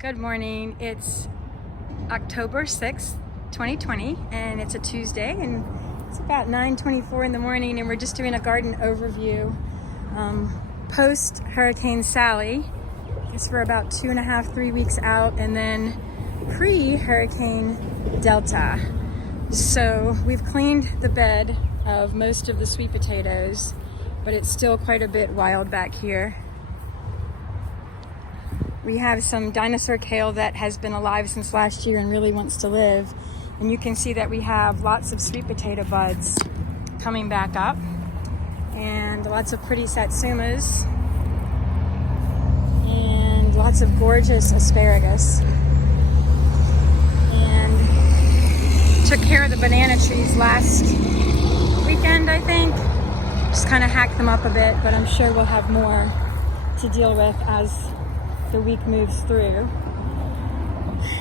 Good morning. It's October 6th, 2020, and it's a Tuesday, and it's about 9:24 in the morning, and we're just doing a garden overview post Hurricane Sally. It's for about 2.5, 3 weeks out, and then pre-Hurricane Delta. So we've cleaned the bed of most of the sweet potatoes, but it's still quite a bit wild back here. We have some dinosaur kale that has been alive since last year and really wants to live. And you can see that we have lots of sweet potato buds coming back up and lots of pretty satsumas and lots of gorgeous asparagus. And took care of the banana trees last weekend, I think. Just kind of hacked them up a bit, but I'm sure we'll have more to deal with as the week moves through.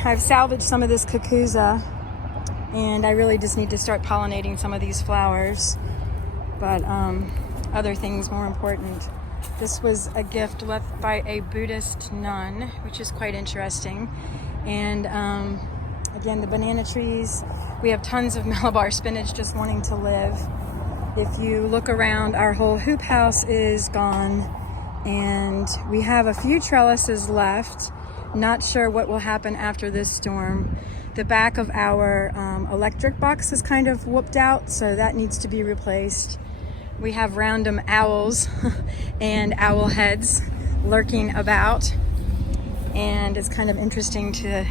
I've salvaged some of this cucuzza, and I really just need to start pollinating some of these flowers, but other things more important. This was a gift left by a Buddhist nun, which is quite interesting. And again, the banana trees, we have tons of Malabar spinach just wanting to live. If you look around, our whole hoop house is gone, and we have a few trellises left. Not sure what will happen after this storm. The back of our electric box is kind of whooped out, so that needs to be replaced. We have random owls and owl heads lurking about, and it's kind of interesting to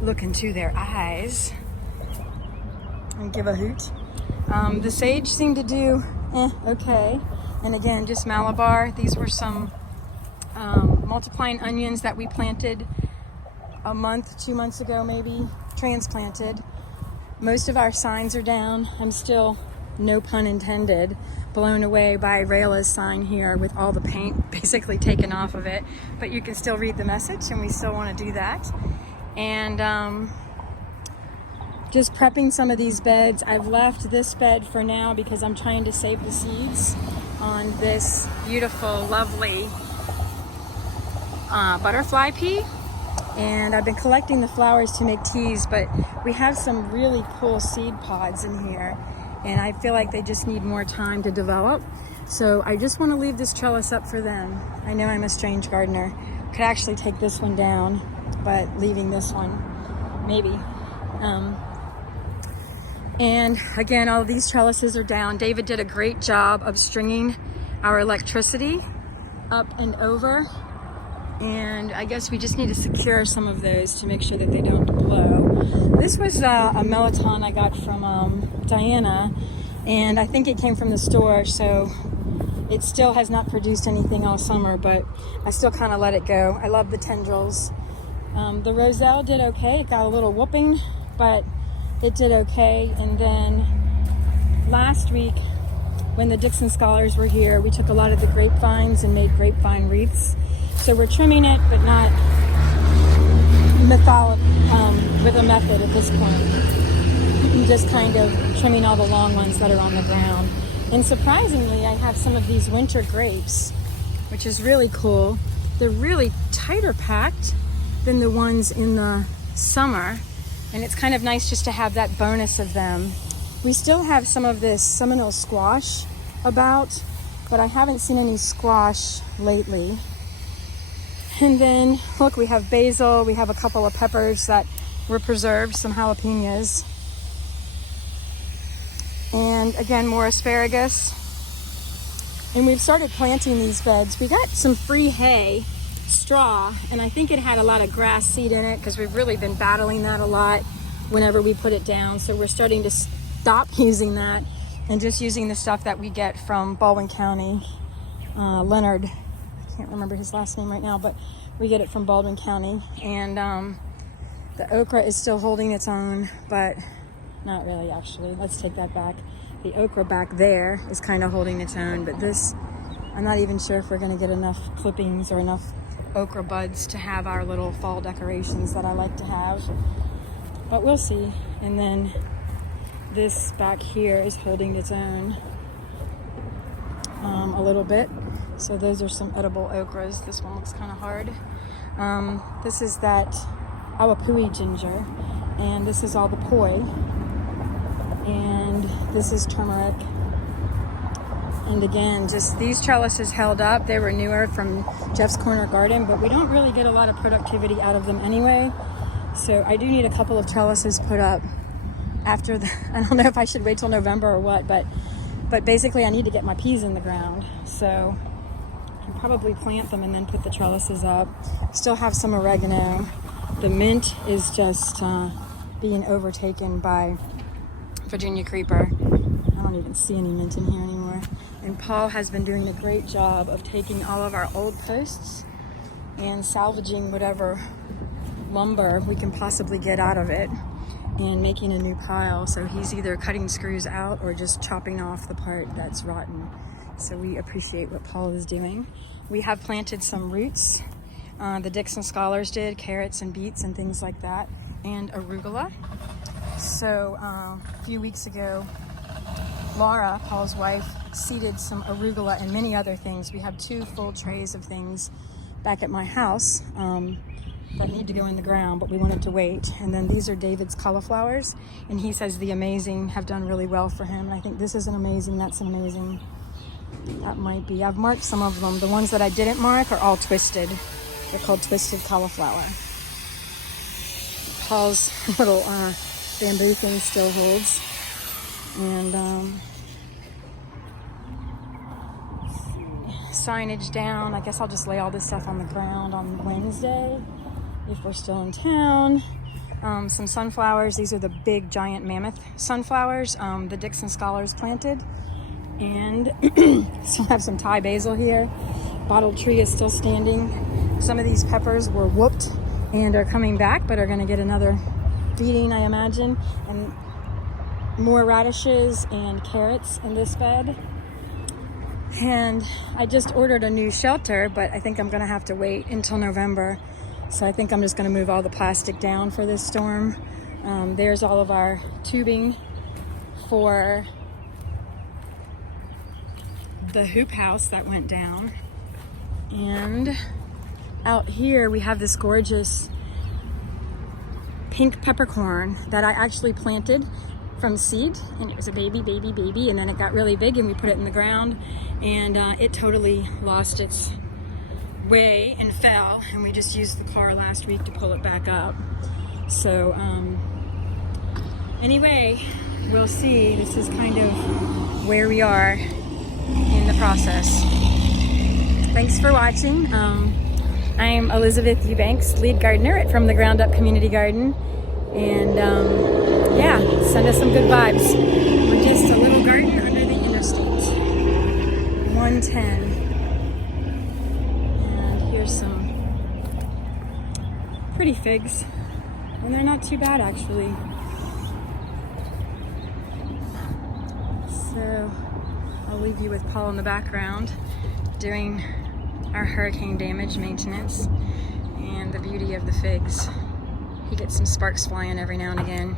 look into their eyes and give a hoot. The sage seemed to do okay. And again, just Malabar. These were some multiplying onions that we planted a month, 2 months ago maybe, transplanted. Most of our signs are down. I'm still, no pun intended, blown away by Rayla's sign here with all the paint basically taken off of it. But you can still read the message, and we still want to do that. And just prepping some of these beds. I've left this bed for now because I'm trying to save the seeds on this beautiful, lovely butterfly pea. And I've been collecting the flowers to make teas, but we have some really cool seed pods in here, and I feel like they just need more time to develop. So I just want to leave this trellis up for them. I know I'm a strange gardener. Could actually take this one down, but leaving this one, maybe. And again, all of these trellises are down. David did a great job of stringing our electricity up and over. And I guess we just need to secure some of those to make sure that they don't blow. This was a melatonin I got from Diana, and I think it came from the store, so it still has not produced anything all summer, but I still kind of let it go. I love the tendrils. The roselle did okay. It got a little whooping, but it did okay. And then last week, when the Dixon Scholars were here, we took a lot of the grapevines and made grapevine wreaths. So we're trimming it, but not with a method at this point. I'm just kind of trimming all the long ones that are on the ground. And surprisingly, I have some of these winter grapes, which is really cool. They're really tighter packed than the ones in the summer. And it's kind of nice just to have that bonus of them. We still have some of this Seminole squash about, but I haven't seen any squash lately. And then, look, we have basil. We have a couple of peppers that were preserved, some jalapenos. And again, more asparagus. And we've started planting these beds. We got some free hay, straw, and I think it had a lot of grass seed in it because we've really been battling that a lot whenever we put it down. So we're starting to stop using that and just using the stuff that we get from Baldwin County. Leonard, I can't remember his last name right now, but we get it from Baldwin County. And the okra is still holding its own, but not really, actually. Let's take that back. The okra back there is kind of holding its own, but this, I'm not even sure if we're going to get enough clippings or enough okra buds to have our little fall decorations that I like to have, but we'll see. And then this back here is holding its own a little bit. So those are some edible okras. This one looks kind of hard. This is that awapui ginger, and this is all the poi, and this is turmeric. And again, just these trellises held up. They were newer from Jeff's Corner Garden, but we don't really get a lot of productivity out of them anyway. So I do need a couple of trellises put up after the, I don't know if I should wait till November or what, but basically I need to get my peas in the ground. So I'll probably plant them and then put the trellises up. Still have some oregano. The mint is just being overtaken by Virginia creeper. I don't even see any mint in here anymore. And Paul has been doing a great job of taking all of our old posts and salvaging whatever lumber we can possibly get out of it and making a new pile. So he's either cutting screws out or just chopping off the part that's rotten. So we appreciate what Paul is doing. We have planted some roots. The Dixon scholars did, carrots and beets and things like that, and arugula. So a few weeks ago, Laura, Paul's wife, seeded some arugula and many other things. We have 2 full trays of things back at my house that need to go in the ground, but we wanted to wait. And then these are David's cauliflowers, and he says the amazing have done really well for him. And I think this is an amazing, that's an amazing. That might be. I've marked some of them. The ones that I didn't mark are all twisted. They're called twisted cauliflower. Paul's little bamboo thing still holds. And signage down. I guess I'll just lay all this stuff on the ground on Wednesday if we're still in town. Some sunflowers. These are the big giant mammoth sunflowers the Dixon scholars planted. And still have some Thai basil here. Bottle tree is still standing. Some of these peppers were whooped and are coming back, but are going to get another feeding, I imagine. And more radishes and carrots in this bed. And I just ordered a new shelter, but I think I'm going to have to wait until November. So I think I'm just going to move all the plastic down for this storm. There's all of our tubing for the hoop house that went down. And out here we have this gorgeous pink peppercorn that I actually planted from seed, and it was a baby, and then it got really big and we put it in the ground, and it totally lost its way and fell, and we just used the car last week to pull it back up. So anyway, we'll see. This is kind of where we are in the process. Thanks for watching. I'm Elizabeth Eubanks, lead gardener at From the Ground Up Community Garden, and yeah, send us some good vibes. We're just a little garden under the interstate, 110. And here's some pretty figs, and they're not too bad actually. So I'll leave you with Paul in the background doing our hurricane damage maintenance and the beauty of the figs. He gets some sparks flying every now and again.